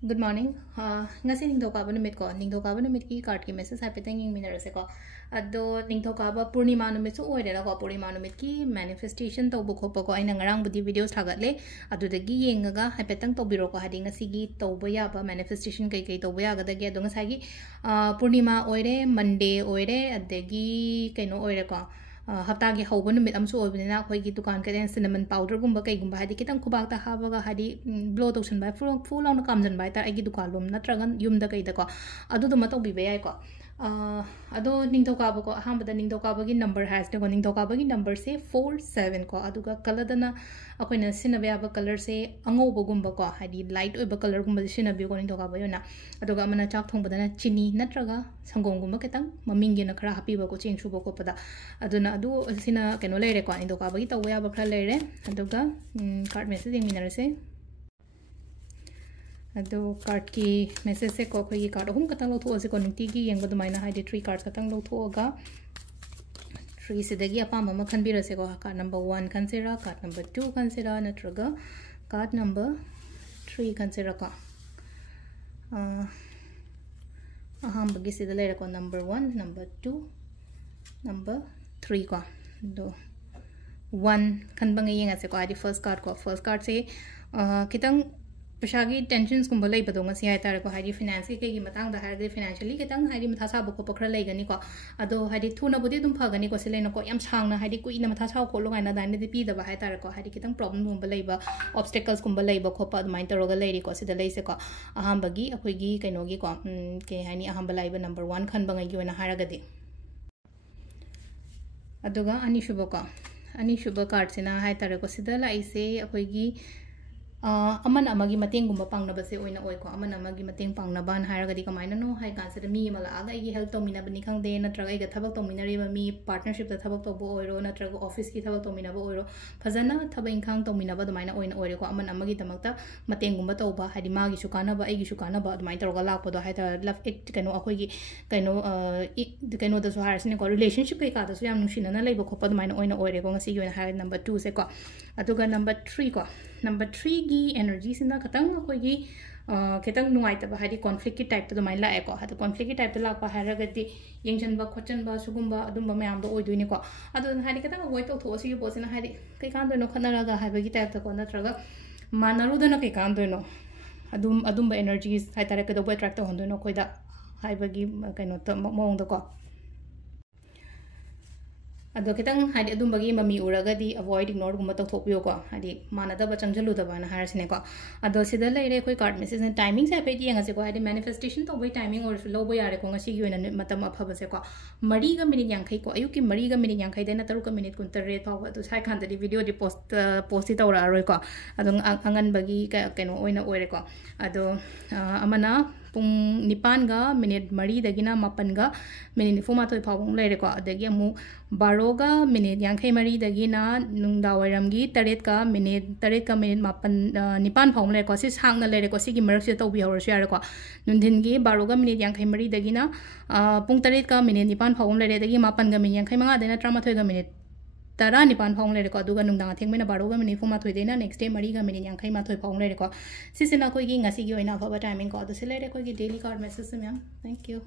Good morning. Ngasi ningthokaba numit ko ningthokaba numit ki card ki message haipetang ying minarase ko ado ningthokaba purnima numit so oirera ko purnima numit ki manifestation tawbu khopa ko aina ngarang budi videos thagatle adudagi yengaga haipetang tawbiro ko hadi ngasi gi tawba yaba manifestation kai kai tawba yaga dagi ado ngasa gi purnima oire monday oire adagi kaino oire ko हफ्ता की हौब नुमित अमसु ओइबनिना अखोइगी दुकान कदेन cinnamon powder गुम्बा कईगुम्बा हादि कितंग खुबाक्ता हाबगा हादि ब्लो तौसन बाय फुल ऑन कामजन बाय ता आइगी दुकान लोम नत्रगन युमदा कईदा को अदुदु मतो बिबे याय को अदो निंगथौकाबा को अहामबदा निंगथौकाबा की नंबर हैज ने को निंगथौकाबा की नंबर से 47 को अदुगा कलरदना अखोइना सिनबे याबा कलर से अंगौबा गुम्बा को हादि लाइट ओइबा कलर गुम्बा सिनबे को निंगथौकाबा योना अदुगा मना चाक थोंबदना चिनी नत्रगा संगोम गुम्बा केतंग ममिंगे न खरा हापीबा को चेंग सुबो को पदा अदुना अदु सिना केनो लेरे को निंगथौकाबा की तौबा याबा खरा लेरे अदुगा कार्ड मैसेज येंगमिनरसे अदो कार्ड की मैसेज से को कोई कार्ड हम कतंग लौथो से को नुटी की येंग बदमाइना हाइडे 3 कार्ड्स कतंग लौथोगा 3 से दगी अपा मम खनबिर से को card number 1 consider card number 2 consider नत्रगा कार्ड नंबर 3 कंसिडर का अहम बगी से लेरे को नंबर 1 नंबर 2 नंबर 3 का दो 1 खनबंग येंग से को आदि फर्स्ट कार्ड से कितंग पैसा की टेंशन गुम लेबदो है फिनान्स की कई फिनान्शियली खतंग मथा साब खोप खर लेगनी को अदो थूनबुदी फगनी को सिलेनको यम सांगना कुन मथा साव खोलो गाइना दाइनदी पीदब है खतंग प्रॉब्लम गुम लेब ऑब्स्टेकल्स गुम लेब खोप अदुमाइन तौरगा लेरीको सिदा लेसे को अहामबगी अखोइगी कइनोगी को के हानि अहामब लाइब नंबर 1 खनबंगई ओना हारगदी अदुगा अनिशुब कार्ड सिना है तारे को सिदा लाइसे अखोइगी अमन अमगी मतेंग गुम्बा पांगनबसे ओइना ओइको अमन अमगी मतेंग पांगनबान हारगदी कमाइना नो हाइ कांसे मी मलागा इगी हेल्प तोमिनाबनी खंगदे नत्रगा इगा थबक तोमिनारिबा मी पार्टनरशिप दा थबक तोबो ओइरो नत्रगा ऑफिस की थबक तोमिनाबो ओइरो फजना थबक इंखांग तोमिनाबा दमाइना ओइना ओइरेको अमन अमगी दमकता मतेंग गुम्बा तोबा हादि मागी सुकानाबा एगी सुकानाबा दमाइन तोरगा लाकपदो हाइता लव इट कनो अखोइगी कनो दसो हारसिने को रिलेशनशिप के का दसो याम नुसिनना लेबो खोप दमाइना ओइना ओइरेको ngasi gi ओइना हाइ नंबर 2 से को अदुगा नंबर 3 को नंबर 3 की एनर्जी सिना खतंग अखोइगी खतंग नुआइतबा हादि कॉन्फ्लिक्ट की टाइप तो माइन लाए को हादि कॉन्फ्लिक्ट की टाइप तो लापा हारगति येंजनबा खोचनबा सुगुम्बा अदुम्बा मयाम दो ओइदुइने को अदु हादि खतंग अवॉइड तो थोसी बोसिना हादि कई कान दोनो खनरागा हाबगी टाइप तो को नत्रगा मानरुदना कई कान दोनो अदुम्बा एनर्जीज हाइतारे के दोबो अट्रैक्ट तो होंदोनो कोइदा हाइबगी कइनो त मोंग दो को अदो खितंग हादि अदुम्बगी ममी उरगदी अवॉइड इग्नोर गुम तौथोपियो को हादि मानदब चंगजलुदब ना हारसिने को अदो सिदा लेरे कोई कार्ड मैसेज ने टाइमिंग से पे दियंगसे को हादि मैनिफेस्टेशन तो बई टाइमिंग और लोबो यारे को ngasi gi ओइना मतम अफबसे को मरी गा मिनिट यांखै को अयु की मरी गा मिनिट यांखै देना तरुक मिनिट कुन तरे फाव अदो साइ खान दि वीडियो दि पोस्ट तौरा रोय को अदो अंगन बगी केनो ओइना ओइरे को अदो अमना पुंग निपान गा मिनिट मरी दगिना मापन गा मिनिट निफुमा तो फाव लेरे को अदगी अमु 12 गा मिनिट यांखै मरी दगिना नुंगदा वरमगी 3 का मिनिट मापन निपान फाव लेरे को सि सांगना लेरे को सिगी मरक से तौबि हरसु यारे को नुंदिन गी 12 गा मिनिट यांखै मरी दगिना पुंग 3 का मिनिट निपान फाव लेरे दगी मापन गा मिनिट यांखै मंगा देना 13 गा मिनिट 10 निपान फाव लेरे को अदुगा नुंगदा थेंगमेना 12 गा मिनिट फुमा थोइ देना नेक्स्ट डे मरी गा मिनिट यांखै मा थोइ फाव लेरे को सिसिना कोइगी ngasi gi ओइना अफबा टाइमिंग को अदु से लेरे कोइगी डेली कार्ड मैसेज से मैम थैंक यू